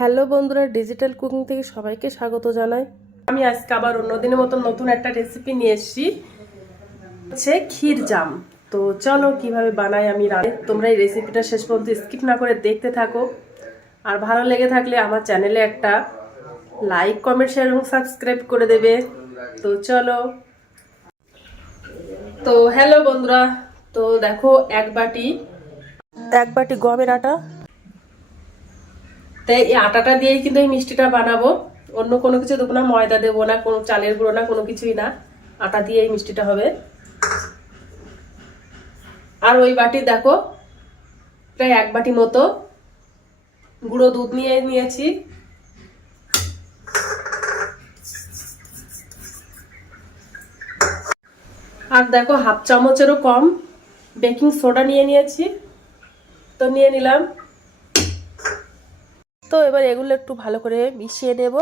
Hello বন্ধুরা, digital cooking থেকে সবাইকে স্বাগত জানাই। আমি আজকে আবার অন্যদিনের মতো নতুন একটা রেসিপি নিয়ে এসেছি, হচ্ছে ক্ষীর জাম। তো চলো কিভাবে বানাই আমি তোমরা এই রেসিপিটা শেষ পর্যন্ত স্কিপ না করে দেখতে থাকো। আর ভালো লেগে থাকলে আমার চ্যানেলে একটা লাইক, কমেন্ট, শেয়ার এবং সাবস্ক্রাইব করে দেবে। তো চলো। তো হ্যালো বন্ধুরা, তো দেখো এক বাটি গমের আটা। তাই এই আটাটা দিয়েই কিন্তু এই মিষ্টিটা বানাবো, অন্য কোনো কিছু দেবো না, ময়দা দেবো না, কোনো চালের গুঁড়ো না, কোনো কিছুই না, আটা দিয়ে এই মিষ্টিটা হবে। আর ওই বাটি দেখো প্রায় এক বাটি মতো গুঁড়ো দুধ নিয়ে নিয়েছি। আর দেখো হাফ চামচেরও কম বেকিং সোডা নিয়ে নিয়েছি, তো নিয়ে নিলাম। তো এবার এগুলো একটু ভালো করে মিশিয়ে নেব।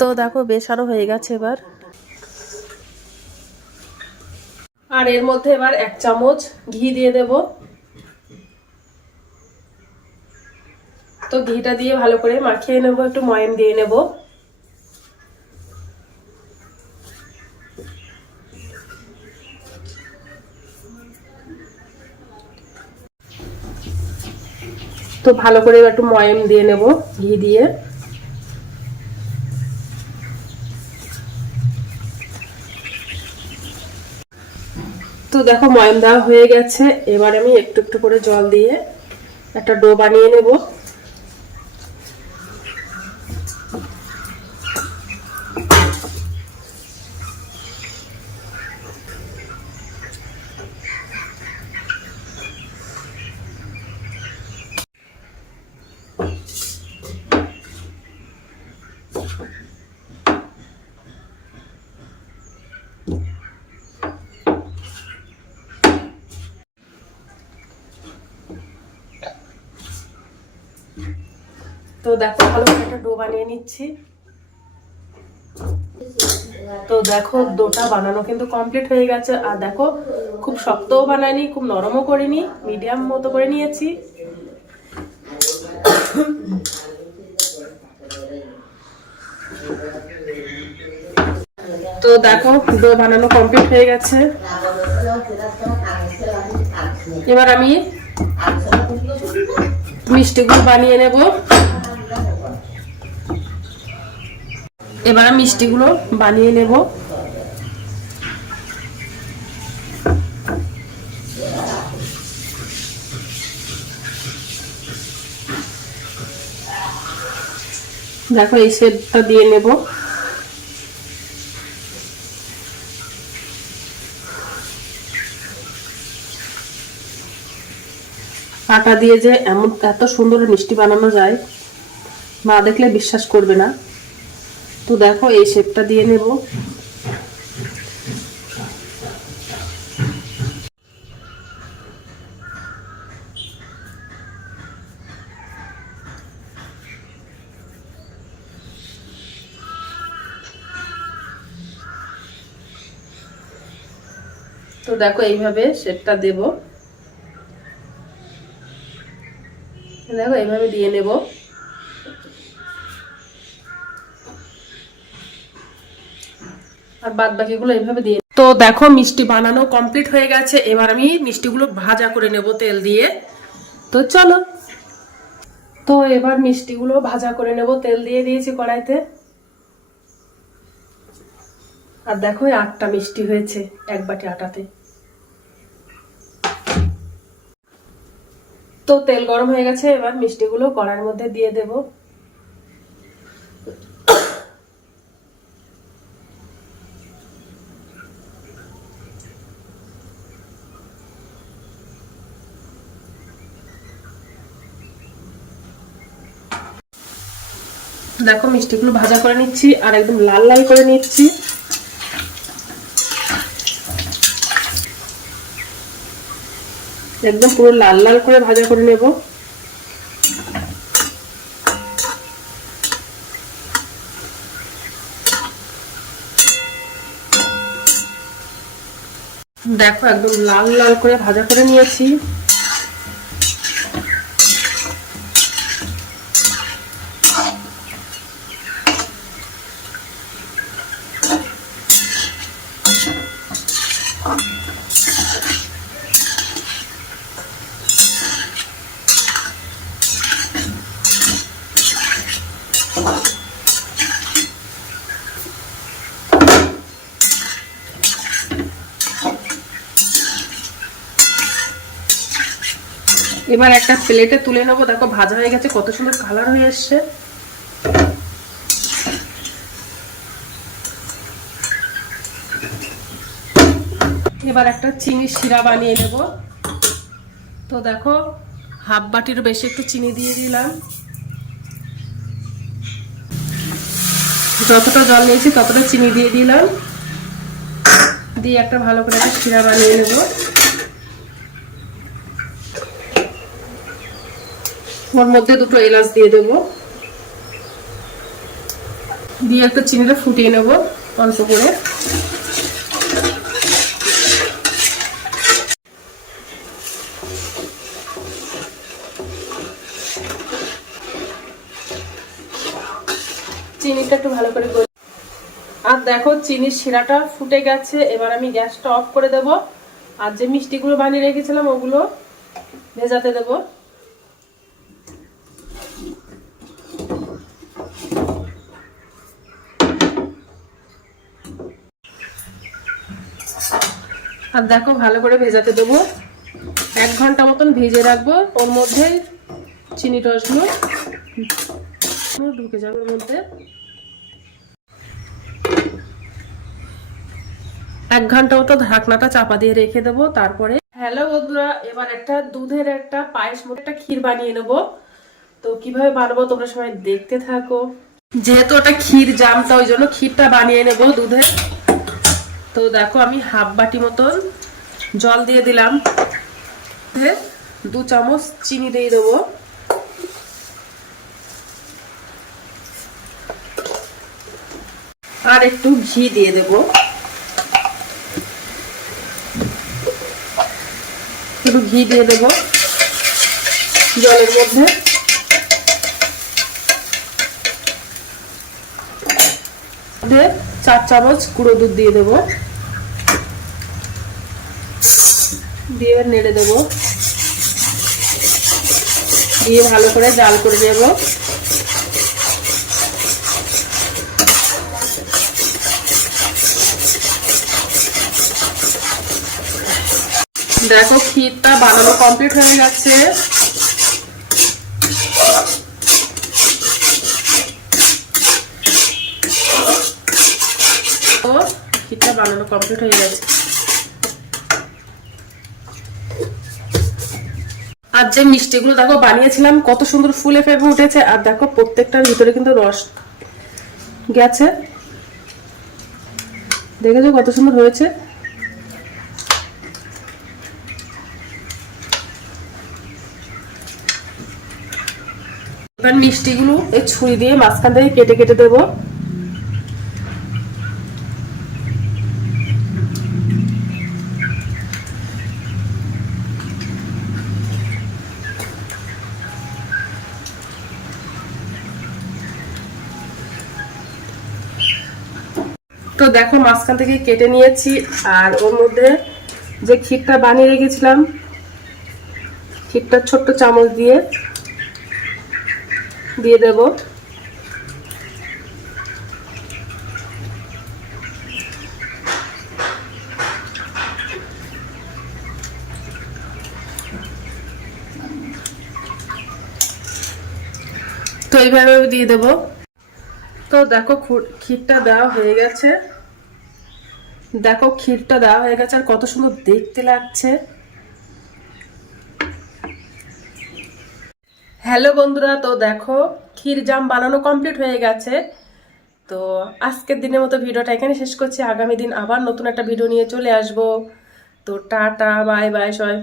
তো দেখো বেশ হয়ে গেছে এবার। আর এর মধ্যে এবার এক চামচ ঘি দিয়ে দেব। তো ঘিটা দিয়ে ভালো করে মাখিয়ে নেব, একটু ময়াম দিয়ে নেব। তো ভালো করে একটু ময়াম দিয়ে নেব ঘি দিয়ে। তো দেখো ময়াম দেওয়া হয়ে গেছে, এবার আমি একটু একটু করে জল দিয়ে একটা ডো বানিয়ে নেব। তো দেখো ভালো করে একটা ডো বানিয়ে নিচ্ছি। তো দেখো ডোটা বানানো কিন্তু কমপ্লিট হয়ে গেছে। আর দেখো খুব শক্তও বানাইনি, খুব নরমও করিনি, মিডিয়াম মতো করে নিয়েছি। তো দেখো ডো বানানো কমপ্লিট হয়ে গেছে। এবার আমি মিষ্টিগুলো বানিয়ে নেব। এবার মিষ্টিগুলো বানিয়ে নেব। দেখো এই শেপটা দিয়ে নেব। আটা দিয়ে যে এত সুন্দর মিষ্টি বানানো যায় মা দেখলে বিশ্বাস করবে না। তো দেখো এই শেপটা দিয়ে নেব। তো দেখো এইভাবে শেপটা দেব। দেখো এইভাবে দিয়ে নেব। আর বাদ বাকিগুলো এইভাবে দিয়ে। তো দেখো মিষ্টি বানানো কমপ্লিট হয়ে গেছে, এবার আমি মিষ্টিগুলো ভাজা করে নেব তেল দিয়ে। তো চলো। তো এবার মিষ্টিগুলো ভাজা করে নেব, তেল দিয়ে দিয়েছি কড়াইতে। আর দেখো 8টা মিষ্টি হয়েছে এক বাটি আটাতে। তো তেল গরম হয়ে গেছে, এবার মিষ্টিগুলো কড়াইয়ের মধ্যে দিয়ে দেব। দেখো মিষ্টিগুলো ভাজা করে নিচ্ছি আর একদম লাল লাল করে নিচ্ছি। একদম পুরো লাল লাল করে ভাজা করে নেব। দেখো একদম লাল লাল করে ভাজা করে নিয়েছি। এবার একটা প্লেটে তুলে নেবো। দেখো ভাজা হয়ে গেছে, কত সুন্দর কালার হয়ে এসছে। এবার একটা চিনির শিরা বানিয়ে নেব। তো দেখো হাফ বাটিরও বেশি একটু চিনি দিয়ে দিলাম। যতটা জল নিয়েছি ততটা চিনি দিয়ে দিলাম, দিয়ে একটা ভালো করে একটা শিরা বানিয়ে নেব। ওর মধ্যে দুটো এলাচ দিয়ে দেবো, দিয়ে একটা চিনিটা ফুটিয়ে নেব অল্প করে। চিনিটা একটু ভালো করে আর দেখো চিনির শিরাটা ফুটে গেছে। এবার আমি গ্যাসটা অফ করে দেব, আর যে মিষ্টিগুলো বানিয়ে রেখেছিলাম ওগুলো ভেজাতে দেব। আর দেখো ভালো করে ভেজাতে দেবো, 1 ঘন্টা মতন ভেজে রাখবো। ওর মধ্যে চিনি রসগুলো ঢুকে যাবে ওর মধ্যে। 1 ঘন্টা মতো ঢাকনাটা চাপা দিয়ে রেখে দেবো। তারপরে হ্যালো বন্ধুরা, এবার একটা দুধের একটা পায়েস মতো একটা ক্ষীর বানিয়ে নেবো। তো কিভাবে বানাবো তোমরা সবাই দেখতে থাকো। যেহেতু ওটা ক্ষীর জামটা, ওই জন্য ক্ষীরটা বানিয়ে নেবো দুধের। তো দেখো আমি হাফ বাটি মতন জল দিয়ে দিলাম, 2 চামচ চিনি দিয়ে দেবো, আর একটু ঘি দিয়ে দেবো। একটু ঘি দিয়ে দেবো জলের মধ্যে। দিয়ে 4 চামচ গুঁড়ো দুধ দিয়ে দেবো, দিয়ে নেড়ে দেবো, দিয়ে ভালো করে জাল করে নেব। দেখো ক্ষীরটা বানানো কমপ্লিট হয়ে গেছে। তো ক্ষীরটা বানানো কমপ্লিট হয়ে গেছে। আর যে মিষ্টিগুলো দেখো বানিয়েছিলাম কত সুন্দর ফুলে ফেপে উঠেছে। আর দেখো প্রত্যেকটার ভিতরে কিন্তু রস গেছে, দেখেছো কত সুন্দর হয়েছে। এবার মিষ্টিগুলো এই ছুরি দিয়ে মাঝখান থেকে কেটে কেটে দেবো। তো দেখো মাঝখান থেকে কেটে নিয়েছি, আর ওর মধ্যে যে ক্ষীরটা বানিয়ে রেখেছিলাম, ক্ষীরটা ছোট্ট চামচ দিয়ে দেব। তো এইভাবে দিয়ে দেব। তো দেখো ক্ষীরটা দেওয়া হয়ে গেছে, দেখো ক্ষীরটা দেওয়া হয়ে গেছে আর কত সুন্দর দেখতে লাগছে। হ্যালো বন্ধুরা, তো দেখো ক্ষীর জাম বানানো কমপ্লিট হয়ে গেছে। তো আজকের দিনের মতো ভিডিওটা এখানে শেষ করছি। আগামী দিন আবার নতুন একটা ভিডিও নিয়ে চলে আসবো। তো টাটা, বাই বাই সবাই।